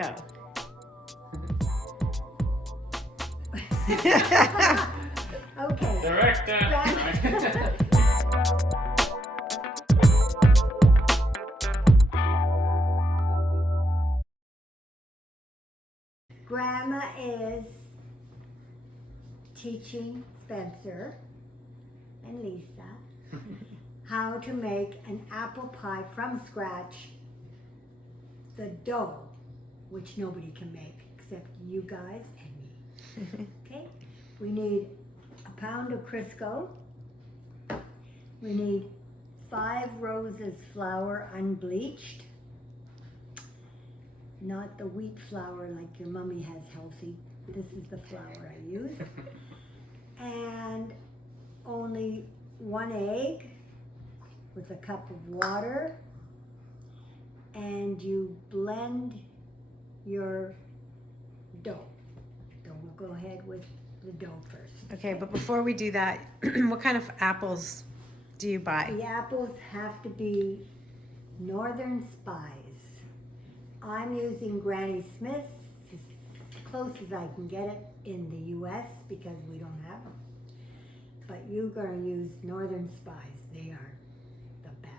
go. Okay. Director. Gramma is teaching Spencer and Lisa how to make an apple pie from scratch, the dough, which nobody can make except you guys and me. Okay? We need a pound of Crisco. We need 5 roses flour unbleached. Not the wheat flour like your mommy has healthy. This is the flour I use. And only 1 egg with a cup of water. And you blend your dough. So we'll go ahead with the dough first. Okay, but before we do that, what kind of apples do you buy? The apples have to be Northern Spies. I'm using Granny Smith's as close as I can get it in the US because we don't have them. But you're going to use Northern Spies. They are the best.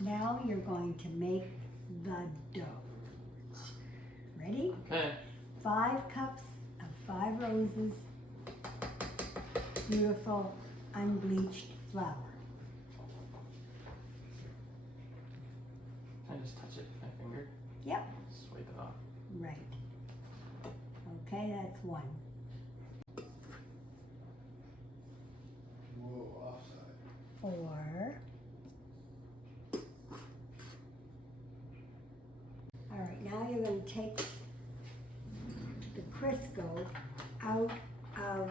Now you're going to make the dough. Ready? Okay. 5 cups of 5 roses, beautiful unbleached flour. Can I just touch it with my finger? Yep. Swipe it off. Right. Okay, that's 1. Whoa, offside. 4. All right, now you're going to take the Crisco out of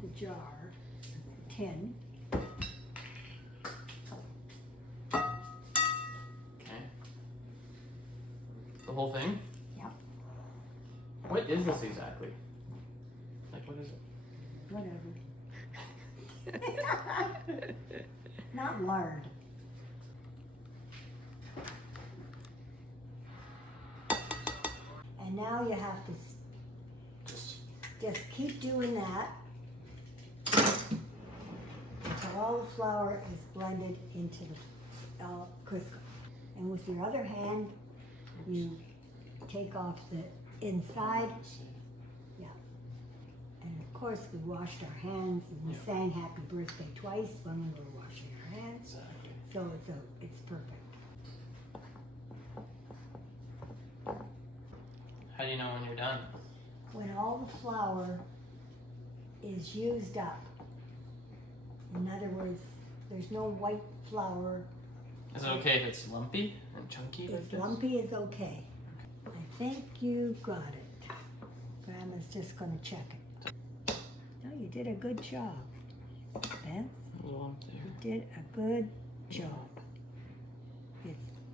the jar, the tin. Okay. The whole thing? Yep. What is this exactly? Like, what is it? Whatever. Not lard. And now you have to just keep doing that until all the flour is blended into the Crisco. And with your other hand, you take off the inside. Yeah. And of course, we washed our hands and we sang happy birthday twice when we were washing our hands. Exactly. So it's perfect. How do you know when you're done? When all the flour is used up, in other words, there's no white flour. Is it okay if it's lumpy and chunky like If this? lumpy is okay. I think you got it. Grandma's just going to check it. No, you did a good job, Ben. A little lump there. You did a good job.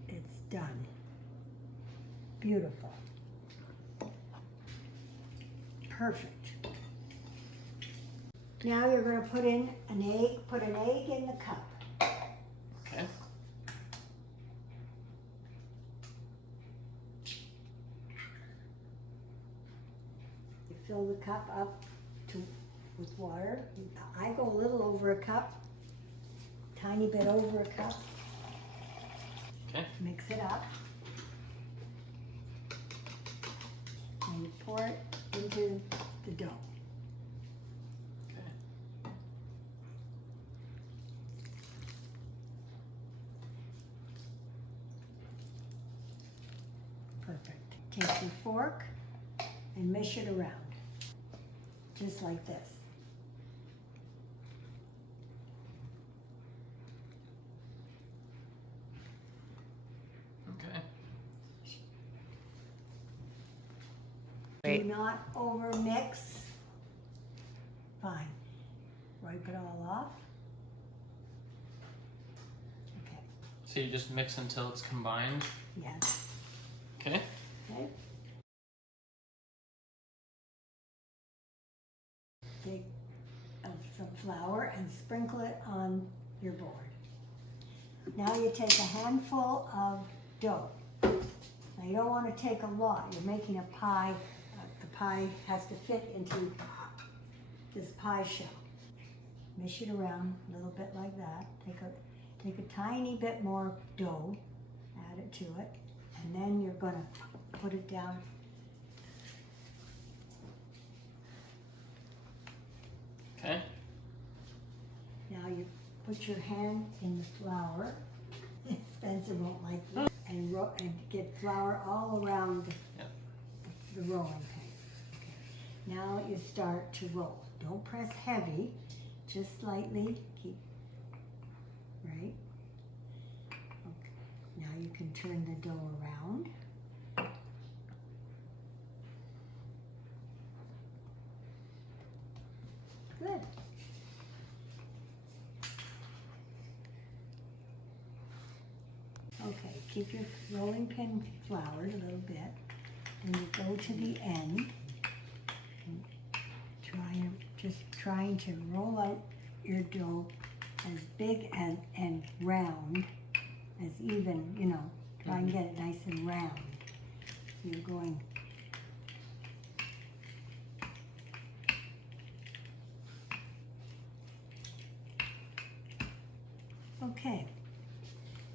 It's done. Beautiful. Perfect. Now you're going to put in an egg. Put an egg in the cup. Okay. You fill the cup up with water. I go a little over a cup, tiny bit over a cup. Okay. Mix it up. And you pour it into the dough. Okay. Perfect. Take your fork and mesh it around. Just like this. Okay. Great. Do not over mix. Fine. Wipe it all off. Okay. So you just mix until it's combined? Yes. Okay. Okay. Take some flour and sprinkle it on your board. Now you take a handful of dough. Now you don't want to take a lot. You're making a pie. The pie has to fit into this pie shell. Mish it around a little bit like that. Take a tiny bit more dough, add it to it, and then you're gonna put it down. Okay. Now you put your hand in the flour. Spencer won't like this. And get flour all around the rolling pin. Okay. Now you start to roll. Don't press heavy, just lightly. Keep right. Okay. Now you can turn the dough around. Good. Okay, keep your rolling pin floured a little bit. Then you go to the end and trying to roll out your dough as big and round, as even, you know, try and get it nice and round. So you're going. Okay.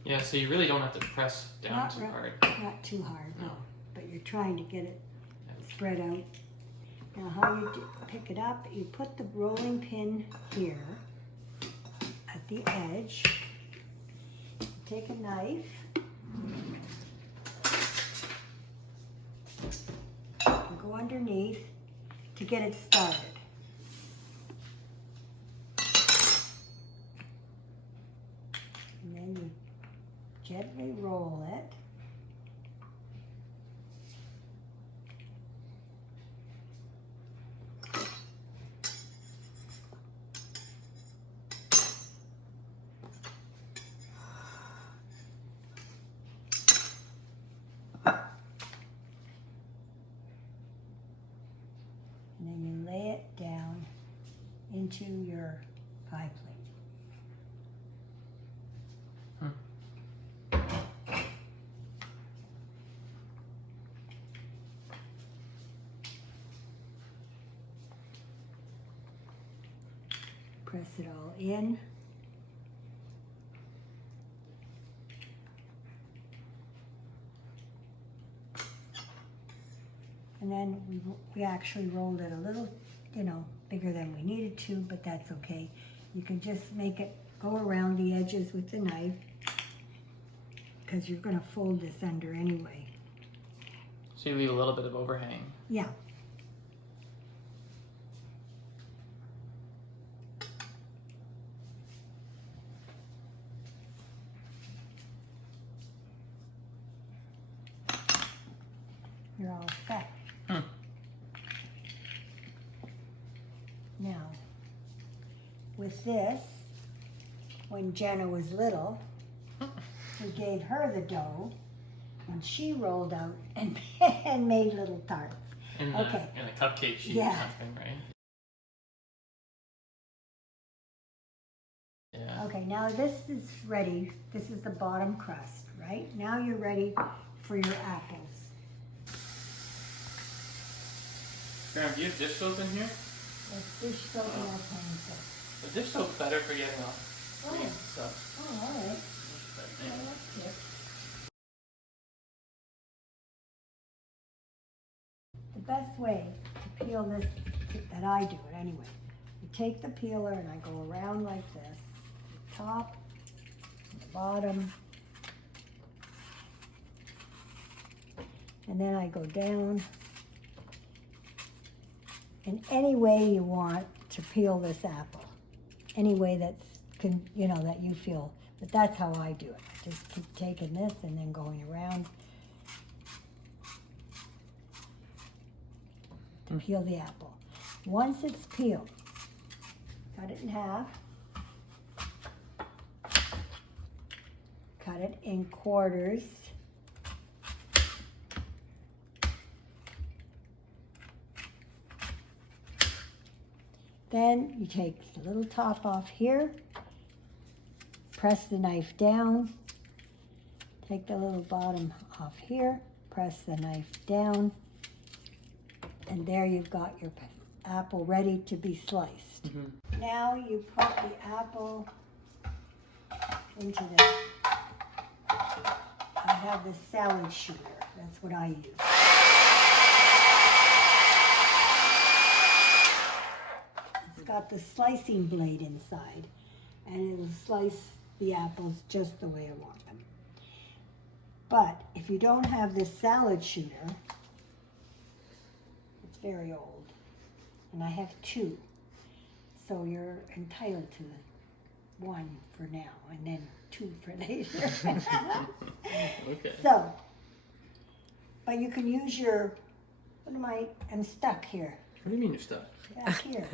Yeah, so you really don't have to press down too hard. Not too hard, no. But you're trying to get it spread out. Now how you pick it up, you put the rolling pin here at the edge. Take a knife. And go underneath to get it started. And then you gently roll it. And then you lay it down into your pie plate. Press it all in. And then we actually rolled it a little, you know, bigger than we needed to, but that's okay. You can just make it go around the edges with the knife because you're going to fold this under anyway. So you leave a little bit of overhang. Yeah. You're all set. Now, with this, when Jenna was little, we gave her the dough, and she rolled out and, and made little tarts. In the cupcake sheet or something, right? Yeah. Okay, now this is ready. This is the bottom crust, right? Now you're ready for your apples. Graham, do you have dish soap in here? Let's dish soap and our plain soap. The dish soap's better for getting off green stuff. Oh, all right. Well, that's good. The best way to peel this, that I do it anyway, you take the peeler and I go around like this, the top, the bottom, and then I go down. In any way you want to peel this apple, any way that's, you know, that you feel, but that's how I do it. I just keep taking this and then going around to peel the apple. Once it's peeled, cut it in half, cut it in quarters. Then you take the little top off here press the knife down. Take the little bottom off here. Press the knife down. And there you've got your apple ready to be sliced. Mm-hmm. Now you put the apple into the, I have the salad shooter. That's what I use. It's got the slicing blade inside, and it'll slice the apples just the way I want them. But if you don't have this salad shooter, it's very old, and I have two. So you're entitled to one for now, and then two for later. Okay. So, but you can use your, I'm stuck here. What do you mean you're stuck? Back here.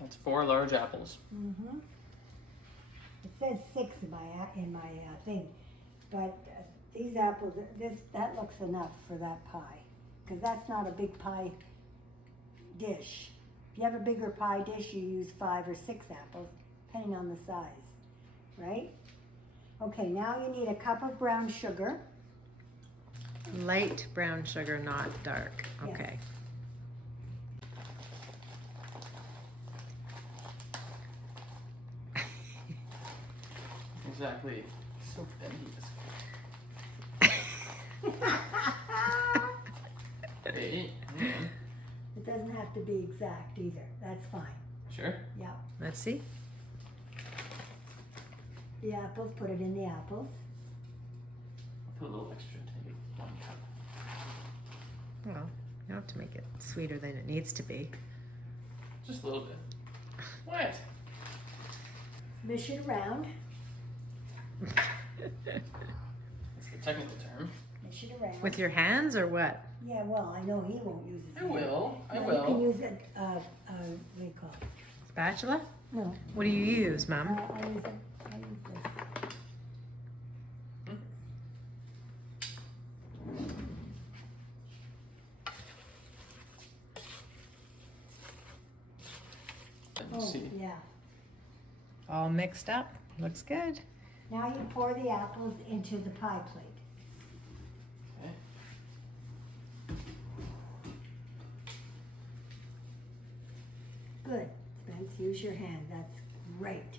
That's 4 large apples. Mm-hmm. It says 6 in my thing, but these apples, that looks enough for that pie, because that's not a big pie dish. If you have a bigger pie dish, you use 5 or 6 apples, depending on the size, right? Okay, now you need a cup of brown sugar. Light brown sugar, not dark. Yes. Okay. Exactly. So envious. Wait, hang on. It doesn't have to be exact either. That's fine. Sure. Yeah. Let's see. The apples, put it in the apples. I'll put a little extra to maybe 1 cup. Well, you don't have to make it sweeter than it needs to be. Just a little bit. What? Mish it around. That's the technical term. Mish it around. With your hands or what? Yeah, well, I know he won't use his I hand. will. I No, will. You can use it, what do you call it? Spatula? No. What do you use, Mom? I use this. Let me Oh, see. yeah. All mixed up. Looks good. Now you pour the apples into the pie plate. Okay. Good. Spence, use your hand. That's great.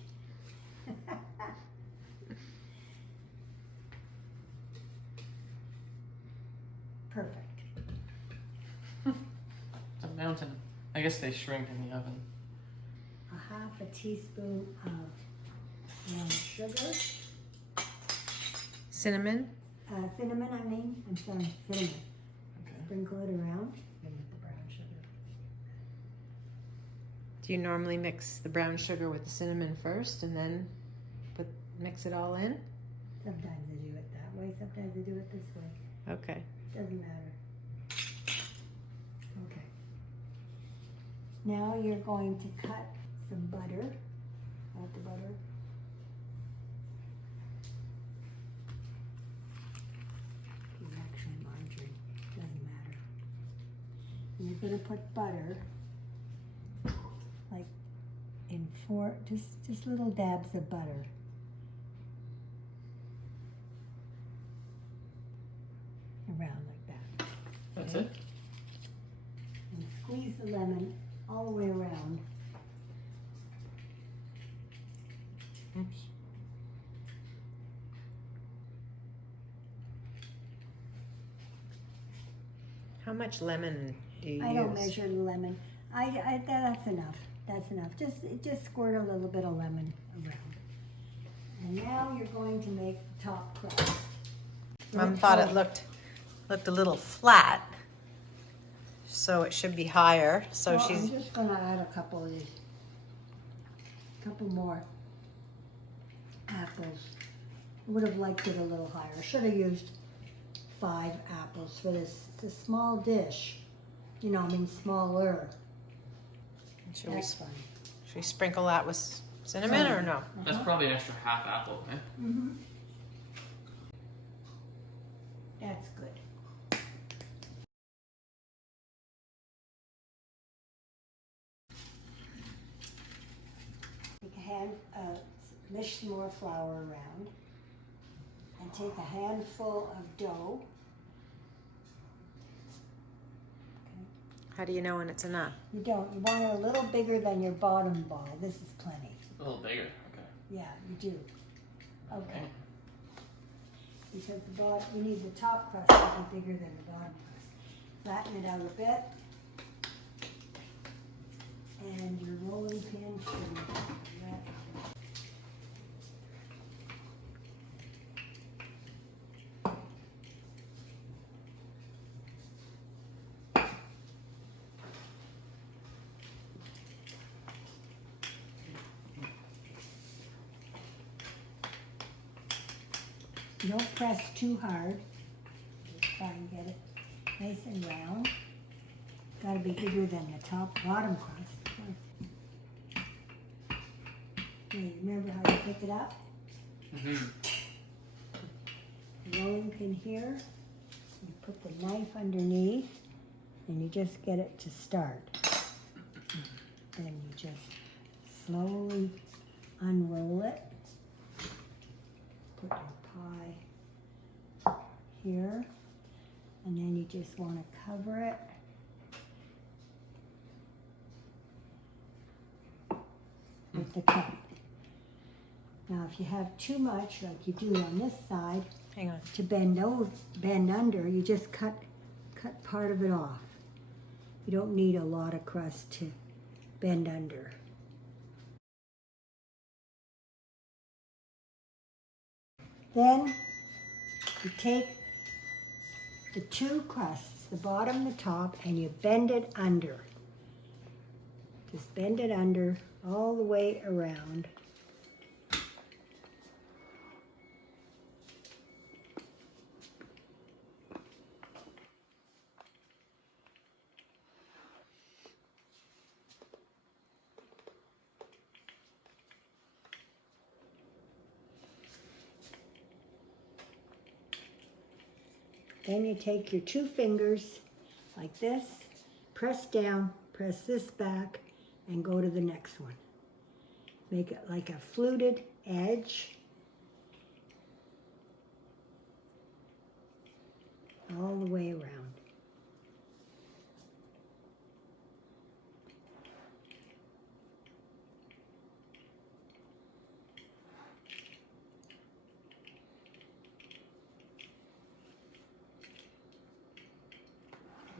Perfect. It's a mountain. I guess they shrink in the oven. A half a teaspoon of brown sugar. Cinnamon. Cinnamon, I mean. I'm sorry, cinnamon. Okay. Sprinkle it around. And with the brown sugar. Do you normally mix the brown sugar with the cinnamon first and then mix it all in? Sometimes I do it that way, sometimes I do it this way. Okay. Doesn't matter. Okay. Now you're going to cut some butter. Want the butter? It's actually margarine. Doesn't matter. And you're going to put butter, like in 4, just little dabs of butter. Around like that. That's Okay. it? And squeeze the lemon all the way around. Oops. How much lemon do you use? I don't measure the lemon. That's enough. That's enough. Just squirt a little bit of lemon around. And now you're going to make the top crust. Mom thought it looked a little flat, so it should be higher. So Well, she's I'm just going to add a couple of these. Couple more apples. I would have liked it a little higher. Should have used 5 apples for this. It's a small dish. You know, I mean smaller. should we, That's fine. should we sprinkle that with cinnamon or no? That's probably an extra half apple, eh? Mm-hmm. That's good. Take a mish some more flour around, and take a handful of dough. How do you know when it's enough? You don't. You want it a little bigger than your bottom ball. This is plenty. A little bigger. Okay. Yeah, you do. Okay. Okay. Because the bottom, you need the top crust to be bigger than the bottom crust. Flatten it out a bit. And your rolling pin should be wet. Don't press too hard. Just try and get it nice and round. Got to be bigger than the bottom crust. Okay, remember how you pick it up? Mm-hmm. The rolling pin here. You put the knife underneath, and you just get it to start. Then you just slowly unroll it. Put your pie here, and then you just want to cover it with the cup. Now, if you have too much, like you do on this side, Hang on. to bend under, you just cut part of it off. You don't need a lot of crust to bend under. Then you take the two crusts, the bottom and the top, and you bend it under. Just bend it under all the way around. Then you take your two fingers like this, press down, press this back, and go to the next one. Make it like a fluted edge. All the way around.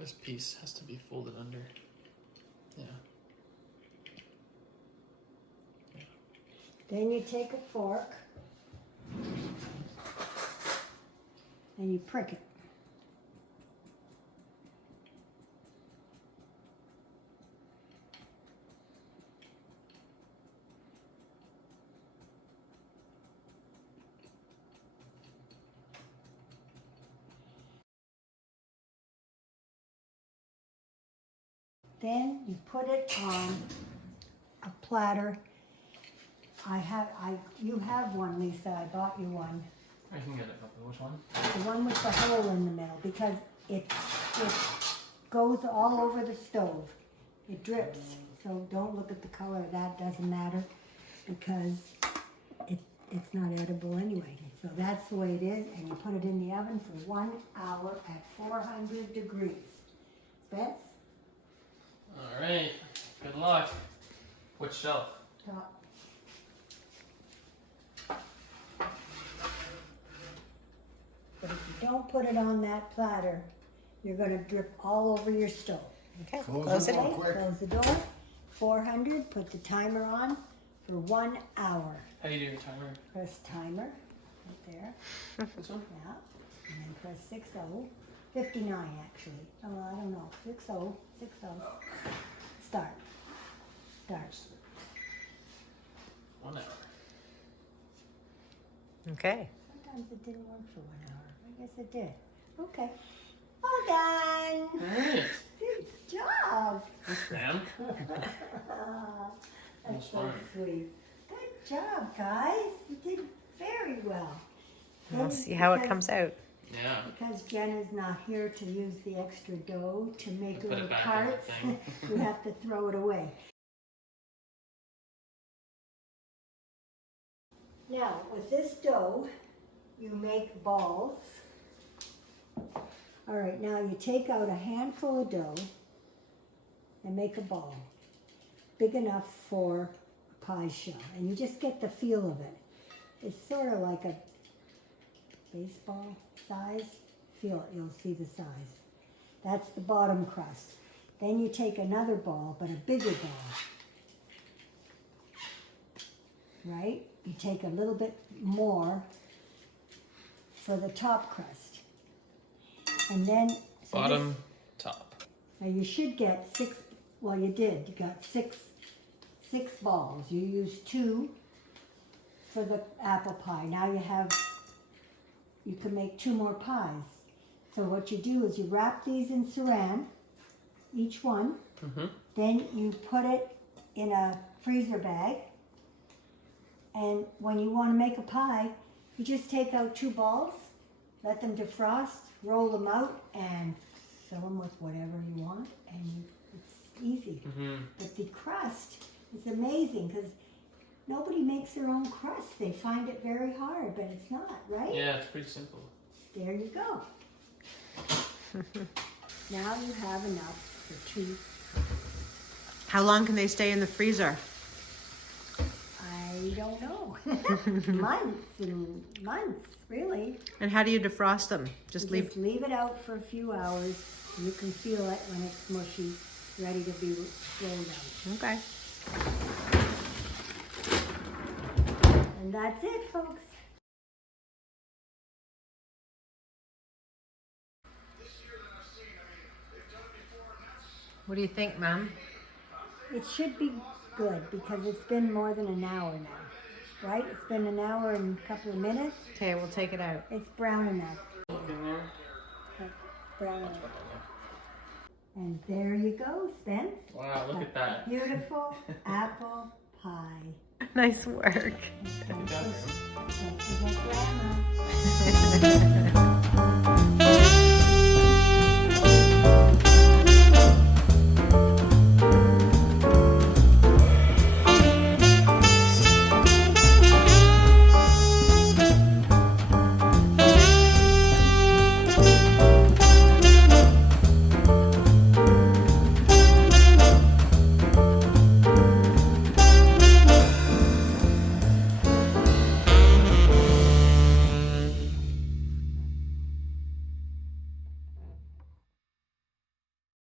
This piece has to be folded under. Yeah. Then you take a fork and you prick it. Then you put it on a platter. You have one, Lisa. I bought you one. I can get a couple. Which one? The one with the hole in the middle, because it goes all over the stove. It drips. So don't look at the color of that. Doesn't matter, because it's not edible anyway. So that's the way it is, and you put it in the oven for 1 hour at 400 degrees. Spence? All right. Good luck. Which shelf? Top. But if you don't put it on that platter, you're going to drip all over your stove. Okay, Close close the it. door. Quick. Close the door. 400. Put the timer on for 1 hour. How do you do your timer? Press timer right there. This one? Yeah. And then press 60. 59 actually. Oh, I don't know. 60. 60. Start. Start. 1 hour. Okay. Sometimes it didn't work for 1 hour. I guess it did. Okay. All done. All right. Good job. Thanks, Graham. That's so fine. sweet. Good job, guys. You did very well. We'll Then see how it because comes out. Yeah. Because Jen is not here to use the extra dough to make Put it little back in the tarts, thing. we have to throw it away. Now, with this dough, you make balls. All right, now you take out a handful of dough and make a ball big enough for a pie shell. And you just get the feel of it. It's sort of like a baseball size. Feel it, you'll see the size. That's the bottom crust. Then you take another ball, but a bigger ball. Right? You take a little bit more for the top crust. And then so Bottom, top. now you should get 6, well you did, you got six balls. You used 2 for the apple pie. Now you can make 2 more pies. So what you do is you wrap these in saran, each one, then you put it in a freezer bag, and when you want to make a pie, you just take out 2 balls, let them defrost, roll them out, and fill them with whatever you want, and it's easy. But the crust is amazing because nobody makes their own crust. They find it very hard, but it's not, right? Yeah, it's pretty simple. There you go. Now you have enough for 2. How long can they stay in the freezer? I don't know. Months and months, really. And how do you defrost them? Just You leave. just leave it out for a few hours. You can feel it when it's mushy, ready to be rolled out. Okay. And that's it, folks. What do you think, Mom? It should be good because it's been more than an hour now, right? It's been an hour and a couple of minutes. Okay, we'll take it out. It's brown enough. Look in there. Brown enough. And there you go, Spence. Wow, look at that. Beautiful apple pie. Nice work. Good job, Grandma. Thank you, Gramma.